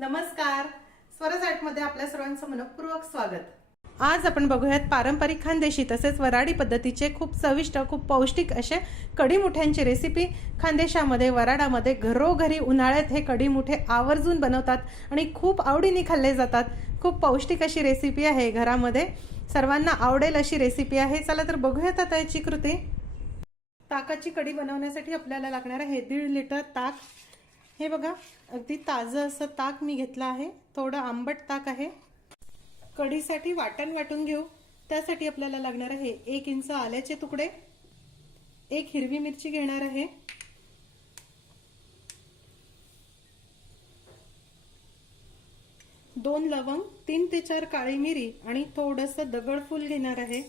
नमस्कार. स्वरसाटमध्ये आपल्या सर्वांचं मनपूर्वक स्वागत. आज आपण बघूयात पारंपरिक खानदेशी तसेच वराडी पद्धतीचे खूप चविष्ट खूप पौष्टिक असे कढीमुठ्यांची रेसिपी खानदेशामध्ये वराडामध्ये घरोघरी उन्हाळ्यात हे कढीमुठे आवर्जून बनवतात आणि खूप आवडीने खाल्ले जातात. खूप पौष्टिक अशी रेसिपी आहे घरामध्ये. सर्वांना आवडेल अशी रेसिपी आहे. चला तर बघूयात आता याची कृती. ताकाची कढी बनवण्यासाठी आपल्याला लागणार आहे दीड लिटर ताक. हे बघा अगदी ताजं असं ताक मी घेतलं आहे. थोडं आंबट ताक आहे. कढीसाठी वाटण वाटून घेऊ. त्यासाठी आपल्याला लागणार आहे एक इंच आल्याचे तुकडे. एक हिरवी मिरची घेणार आहे. दोन लवंग तीन ते चार काळी मिरी आणि थोडस दगडफूल घेणार आहे.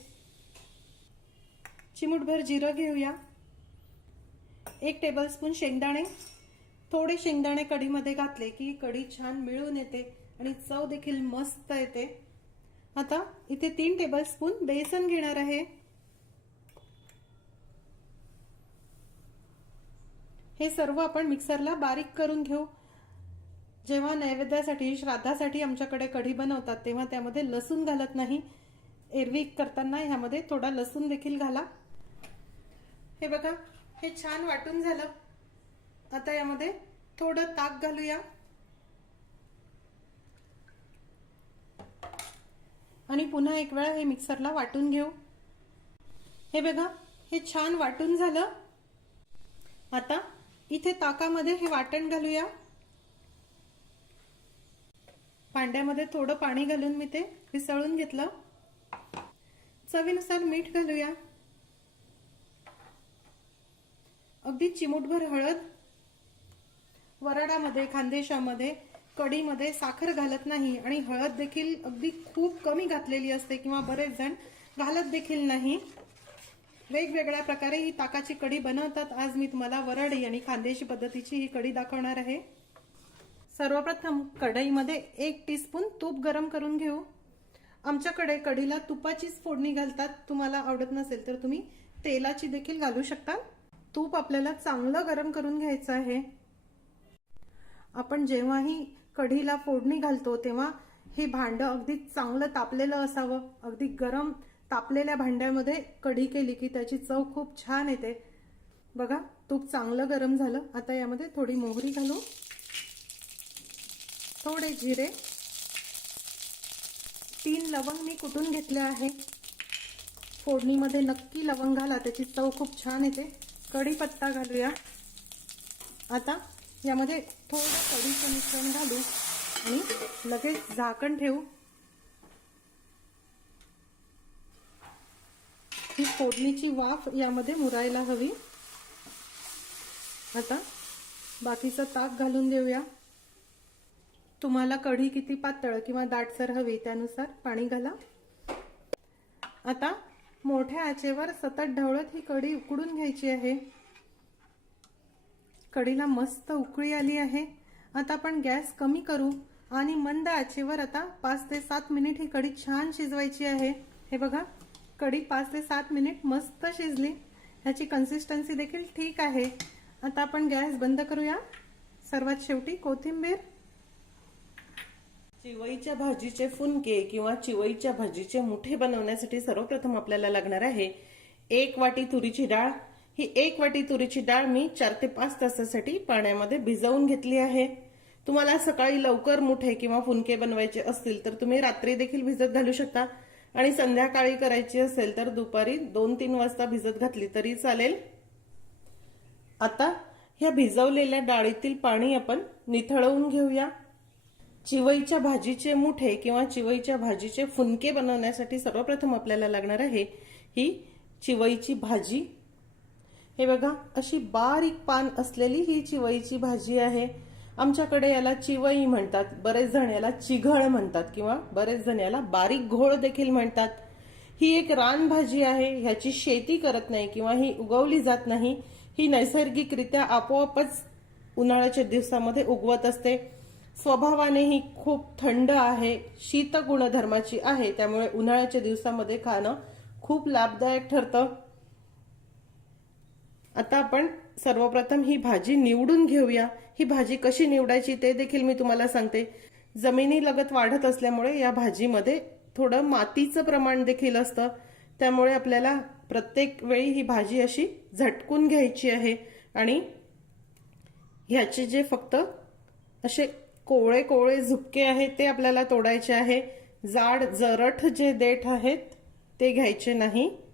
चिमूटभर जिरं घेऊया. एक टेबलस्पून शेंगदाणे. थोडे शेंगदाणे कढीमध्ये घातले की कढी छान मिळून येते आणि चव देखील मस्त येते. आता इथे तीन टेबलस्पून बेसन घेणार आहे. हे सर्व आपण मिक्सरला बारीक करून घेऊ. जेव्हा नैवेद्यासाठी श्राद्धासाठी आमच्याकडे कढी बनवतात तेव्हा त्यामध्ये लसूण घालत नाही. एरवी करताना ह्यामध्ये थोडा लसूण देखील घाला. हे बघा हे छान वाटून झालं. आता यामध्ये थोडं ताक घालूया. आणि पुन्हा एक वेळा हे मिक्सरला वाटून घेऊ. हे बघा हे छान वाटून झालं. आता इथे ताकामध्ये हे वाटण घालूया. पांड्यामध्ये थोडं पाणी घालून मी ते मिसळून घेतलं. चवीनुसार मीठ घालूया. अगदी चिमूटभर हळद वराडामध्ये खानदेशामध्ये कढीमध्ये साखर घालत नाही आणि हळद देखील अगदी खूप कमी घातलेली असते किंवा बरेच जण घालत देखील नाही. वेगवेगळ्या प्रकारे ही ताकाची कढी बनवतात. आज मी तुम्हाला वरडी आणि खानदेशी पद्धतीची ही कढी दाखवणार आहे. सर्वप्रथम कढईमध्ये एक टीस्पून तूप गरम करून घेऊ. आमच्याकडे कढीला तुपाचीच फोडणी घालतात. तुम्हाला आवडत नसेल तर तुम्ही तेलाची देखील घालू शकता. तूप आपल्याला चांगलं गरम करून घ्यायचं आहे. आपण जेव्हाही कढीला फोडणी घालतो तेव्हा हे भांडं अगदी चांगलं तापलेलं असावं. अगदी गरम तापलेल्या भांड्यामध्ये कढी केली की त्याची चव खूप छान येते. बघा तूप चांगलं गरम झालं. आता यामध्ये थोडी मोहरी घालू. थोडे जिरे. तीन लवंग मी कुठून घेतले आहे? फोडणीमध्ये नक्की लवंग घाला. त्याची चव खूप छान येते. कढीपत्ता घालूया. आता यामध्ये थोडं कढीचं मिश्रण घालू आणि लगेच झाकण ठेवू. ही फोडणीची वाफ यामध्ये मुरायला हवी. आता बाकीचं ताक घालून देऊया. तुम्हाला कढी किती पातळ किंवा दाटसर हवी त्यानुसार पाणी घाला. आता मोठ्या आचेवर सतत ढवळत ही कढी उकडून घ्यायची आहे. कढीला मस्त उकळी आली आहे. आता आपण गॅस कमी करू आणि मंद आचेवर आता पाच ते सात मिनिट ही कढी छान शिजवायची आहे. हे बघा कढी पाच ते सात मिनिट मस्त शिजली. ह्याची कन्सिस्टन्सी देखील ठीक आहे. आता आपण गॅस बंद करूया. सर्वात शेवटी कोथिंबीर. चिवईच्या भाजीचे फुनके किंवा चिवईच्या भाजीचे मुठे बनवण्यासाठी सर्वप्रथम आपल्याला लागणार आहे एक वाटी तुरीची डाळ ही एक वाटी तुरीची डाळ मी चार ते पाच तासासाठी पाण्यामध्ये भिजवून घेतली आहे. तुम्हाला सकाळी लवकर मुठे किंवा फुनके बनवायचे असतील तर तुम्ही रात्री देखील भिजत घालू शकता. आणि संध्याकाळी करायची असेल तर दुपारी दोन तीन वाजता भिजत घातली तरी चालेल. आता ह्या भिजवलेल्या डाळीतील पाणी आपण निथळवून घेऊया. चिवईच्या भाजीचे मुठे किंवा चिवईच्या भाजीचे फुनके बनवण्यासाठी सर्वप्रथम आपल्याला लागणार आहे ही चिवईची भाजी. हे बघा अशी बारीक पान असलेली ही चिवईची भाजी आहे. आमच्याकडे याला चिवई म्हणतात. बरेच जण याला चिघळ म्हणतात किंवा बरेच जण याला बारीक घोळ देखील म्हणतात. ही एक रानभाजी आहे. ह्याची शेती करत नाही किंवा ही उगवली जात नाही. ही नैसर्गिकरित्या आपोआपच उन्हाळ्याच्या दिवसामध्ये उगवत असते. स्वभावाने ही खूप थंड आहे. शीत गुणधर्माची आहे. त्यामुळे उन्हाळ्याच्या दिवसामध्ये खाणं खूप लाभदायक ठरतं. आता आपण सर्वप्रथम ही भाजी निवडून घेऊया. ही भाजी कशी निवडायची ते देखील मी तुम्हाला सांगते. जमिनी लगत वाढत असल्यामुळे या भाजीमध्ये थोडं मातीचं प्रमाण देखील असतं. त्यामुळे आपल्याला प्रत्येक वेळी ही भाजी अशी झटकून घ्यायची आहे. आणि ह्याचे जे फक्त असे कोवळे कोवळे झुपके आहेत ते आपल्याला तोडायचे आहे. जाड जरठ जे देठ आहेत ते घ्यायचे नाही.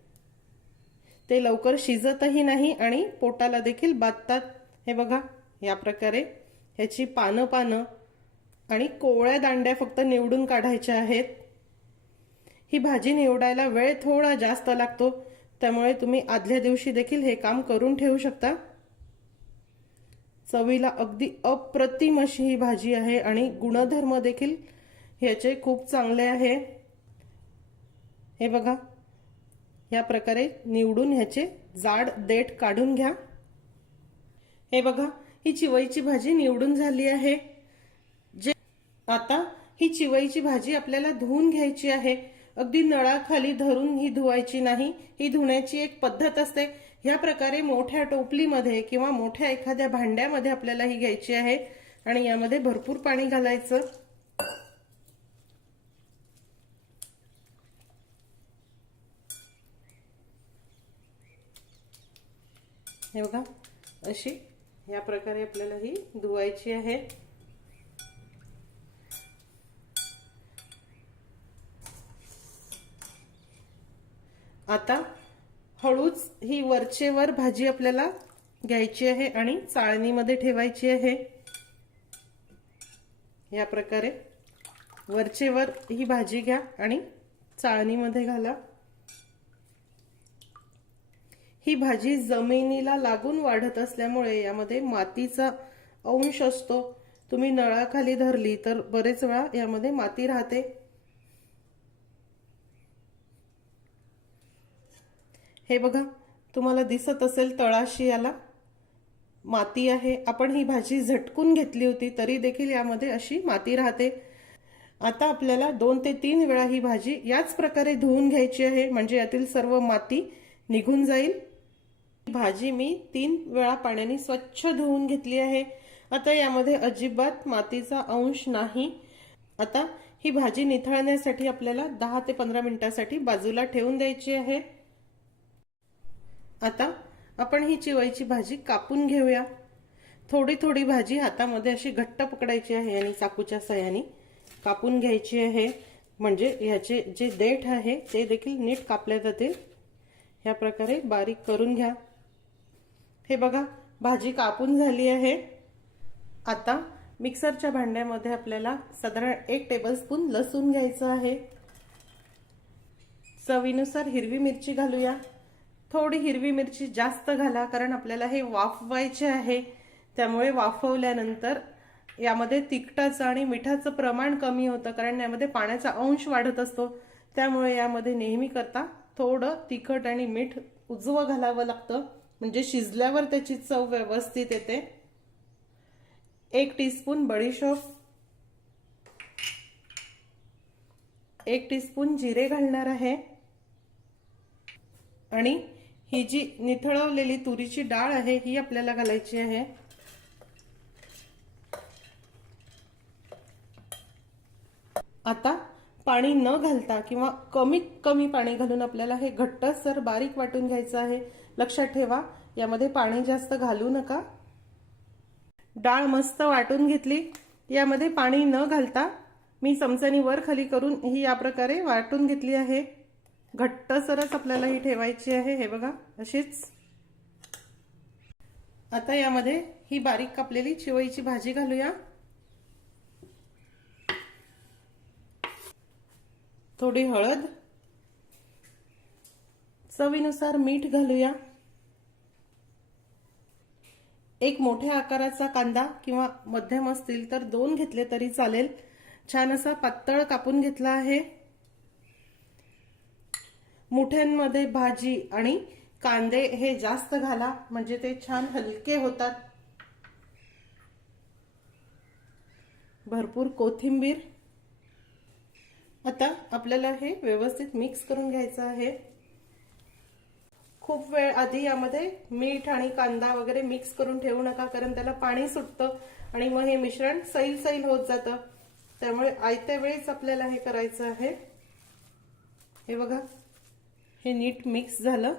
ते लवकर शिजतही नाही आणि पोटाला देखील बाधतात. हे बघा या प्रकारे ह्याची पानं पानं आणि कोवळ्या दांड्या फक्त निवडून काढायच्या आहेत. ही भाजी निवडायला वेळ थोडा जास्त लागतो त्यामुळे तुम्ही आदल्या दिवशी देखील हे काम करून ठेवू शकता. चवीला अगदी अप्रतिम अशी ही भाजी आहे आणि गुणधर्म देखील ह्याचे खूप चांगले आहे. हे बघा या प्रकारे निवडून ह्याचे जाड देठ काढून घ्या. हे बघा ही चिवईची भाजी निवडून झाली आहे. जे आता ही चिवईची भाजी आपल्याला धुवून घ्यायची आहे. अगदी नळाखाली धरून ही धुवायची नाही. ही धुण्याची एक पद्धत असते. ह्या प्रकारे मोठ्या टोपलीमध्ये किंवा मोठ्या एखाद्या भांड्यामध्ये आपल्याला ही घ्यायची आहे. आणि यामध्ये भरपूर पाणी घालायचं. हे बघा अशी. या प्रकारे आपल्याला ही धुवायची आहे. आता हळूच ही वरचेवर भाजी आपल्याला घ्यायची आहे आणि चाळणीमध्ये ठेवायची आहे. या प्रकारे वरचेवर ही भाजी घ्या आणि चाळणीमध्ये घाला. ही भाजी जमिनीला लागून वाढत असल्यामुळे यामध्ये मातीचा अंश असतो. तुम्ही नळाखाली धरली तर बरेच वेळा यामध्ये माती राहते. हे बघा तुम्हाला दिसत असेल तळाशी याला माती आहे. आपण ही भाजी झटकून घेतली होती तरी देखील यामध्ये अशी माती राहते. आता आपल्याला दोन ते तीन वेळा ही भाजी याच प्रकारे धुवून घ्यायची आहे. म्हणजे यातील सर्व माती निघून जाईल. भाजी मी तीन वेळा पाण्याने स्वच्छ धुवून घेतली आहे. आता यामध्ये अजिबात मातीचा अंश नाही. आता ही भाजी निथळण्यासाठी आपल्याला दहा ते पंधरा मिनिटासाठी बाजूला ठेवून द्यायची आहे. आता आपण ही चिवायची भाजी कापून घेऊया. थोडी थोडी भाजी हातामध्ये अशी घट्ट पकडायची आहे आणि चाकूच्या सहाय्याने कापून घ्यायची आहे. म्हणजे ह्याचे जे देठ आहे ते देखील नीट कापले जातील. ह्या प्रकारे बारीक करून घ्या. हे बघा भाजी कापून झाली आहे. आता मिक्सरच्या भांड्यामध्ये आपल्याला साधारण एक टेबलस्पून लसूण घ्यायचं आहे. चवीनुसार हिरवी मिरची घालूया. थोडी हिरवी मिरची जास्त घाला कारण आपल्याला हे वाफवायचे आहे. त्यामुळे वाफवल्यानंतर यामध्ये तिखटाचं आणि मिठाचं प्रमाण कमी होतं कारण यामध्ये पाण्याचा अंश वाढत असतो. त्यामुळे यामध्ये नेहमी करता थोडं तिखट आणि मीठ उजवं घालावं लागतं. म्हणजे शिजल्यावर त्याची चव व्यवस्थित येते. एक टीस्पून बडीशोप. एक टीस्पून जिरे घालणार आहे. आणि ही जी निथळवलेली तुरीची डाळ आहे ही आपल्याला घालायची आहे. आता पाणी न घालता किंवा कमीत कमी पाणी घालून आपल्याला हे घट्टसर बारीक वाटून घ्यायचं आहे. लक्षात ठेवा यामध्ये पाणी जास्त घालू नका. डाळ मस्त वाटून घेतली यामध्ये पाणी न घालता मी चमच्यानी वर खाली करून ही या प्रकारे वाटून घेतली आहे. घट्टसरच आपल्याला ही ठेवायची आहे हे बघा अशीच. आता यामध्ये ही बारीक कापलेली चिवईची भाजी घालूया. थोडी हळद. चवीनुसार मीठ घालूया. एक मोठ्या आकाराचा कांदा किंवा मध्यम असतील तर दोन घेतले तरी चालेल. छान असा पातळ कापून घेतला आहे. मुठ्यांमध्ये भाजी आणि कांदे हे जास्त घाला म्हणजे ते छान हलके होतात. भरपूर कोथिंबीर. आता आपल्याला हे व्यवस्थित मिक्स करून घ्यायचं आहे. खूप वेळ आधी यामध्ये मीठ आणि कांदा वगैरे मिक्स करून ठेवू नका कारण त्याला पाणी सुटतं आणि मग हे मिश्रण सैल सैल होत जातं. त्यामुळे आयत्या वेळेस आपल्याला हे करायचं आहे. हे बघा हे नीट मिक्स झालं.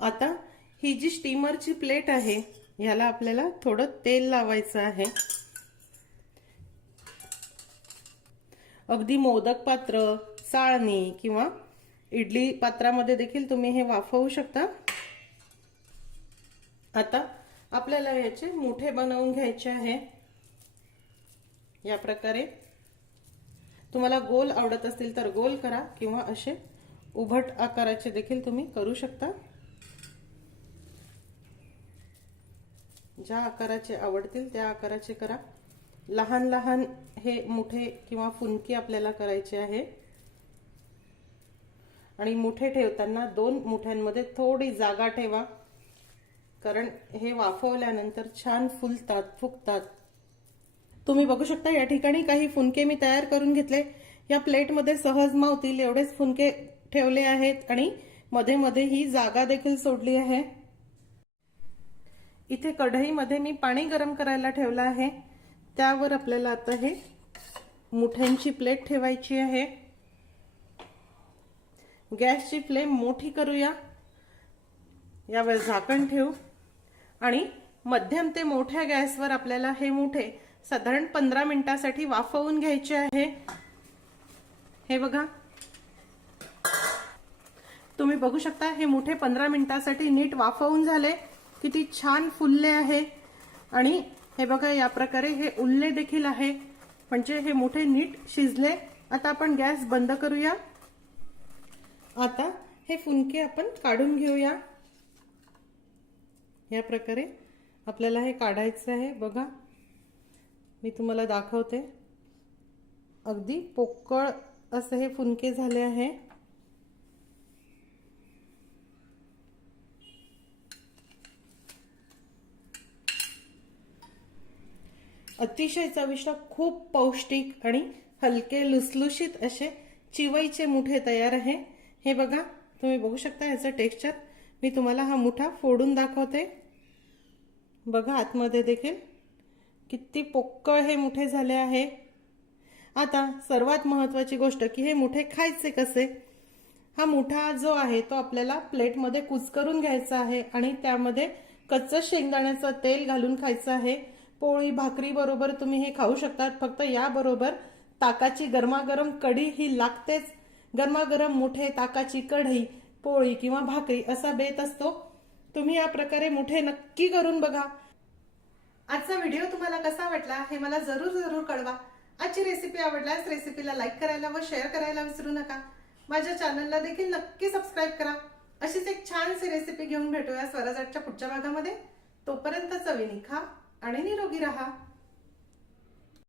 आता ही जी स्टीमरची प्लेट आहे ह्याला आपल्याला थोडं तेल लावायचं आहे. अगदी मोदक पात्र चाळणी किंवा इडली पात्रामध्ये देखील तुम्ही हे वाफवू शकता. आता आपल्याला याचे मुठे बनवून घ्यायचे आहे. या प्रकारे. तुम्हाला गोल आवडत असतील तर गोल करा किंवा असे उभट आकाराचे देखील तुम्ही करू शकता. ज्या आकाराचे आवडतील त्या आकाराचे करा. लहान लहान हे मुठे किंवा फुनकी आपल्याला करायचे आहे. आणि मुठे ठेवताना दोन मुठ्यांमध्ये थोडी जागा ठेवा. कारण हे वाफवल्यानंतर छान फुलतात फुगतात. तुम्ही बघू शकता या ठिकाणी काही फुनके मी तयार करून घेतले. या प्लेटमध्ये सहज मावतील एवढेच फुनके ठेवले आहेत आणि मध्ये मध्ये ही जागा देखील सोडली आहे. इथे कढईमध्ये मी पाणी गरम करायला ठेवलं आहे. त्यावर आपल्याला आता हे मुठ्यांची प्लेट ठेवायची आहे. गॅसची फ्लेम मोठी करूया. यावेळेस झाकण ठेवू. आणि मध्यम ते मोठ्या गॅसवर आपल्याला हे मोठे साधारण पंधरा मिनिटासाठी वाफवून घ्यायचे आहे. हे बघा. तुम्ही बघू शकता हे मोठे पंधरा मिनिटासाठी नीट वाफवून झाले. किती छान फुलले आहे. आणि हे बघा या प्रकारे हे उल्ले देखील आहे. म्हणजे हे मोठे नीट शिजले. आता आपण गॅस बंद करूया. आता हे फुनके आपण काढून घेऊया. या प्रकारे आपल्याला हे काढायचं आहे. बघा मी तुम्हाला दाखवते. अगदी पोकळ असे हे फुनके झाले आहे. अतिशय चविष्ट खूप पौष्टिक आणि हलके लुसलुशीत असे चिवईचे मुठे तयार आहे. हे बघा तुम्ही बघू शकता ह्याचं टेक्स्चर मी तुम्हाला हा मुठा फोडून दाखवते. बघा आतमध्ये देखील. किती पोक्कळ हे मुठे झाले आहे. आता सर्वात महत्त्वाची गोष्ट की हे मुठे खायचे कसे? हा मुठा जो आहे तो आपल्याला प्लेटमध्ये कुचकरून घ्यायचा आहे आणि त्यामध्ये कच्चं शेंगदाण्याचं तेल घालून खायचं आहे. पोळी भाकरी बरोबर तुम्ही हे खाऊ शकतात. फक्त याबरोबर ताकाची गरमागरम कढी ही लागतेच. गरमागरम मुठे ताकाची कढई पोळी किंवा भाकरी असा बेत असतो. तुम्ही या प्रकारे मुठे नक्की करून बघा. आजचा व्हिडिओ तुम्हाला कसा वाटला हे मला जरूर जरूर कळवा. आजची रेसिपी आवडल्यास रेसिपीला लाईक करायला व शेअर करायला विसरू नका. माझ्या चॅनलला देखील नक्की सबस्क्राईब करा. अशीच एक छानशी रेसिपी घेऊन भेटूया स्वराजाटच्या पुढच्या भागामध्ये. तोपर्यंत चवीनी खा आणि निरोगी राहा.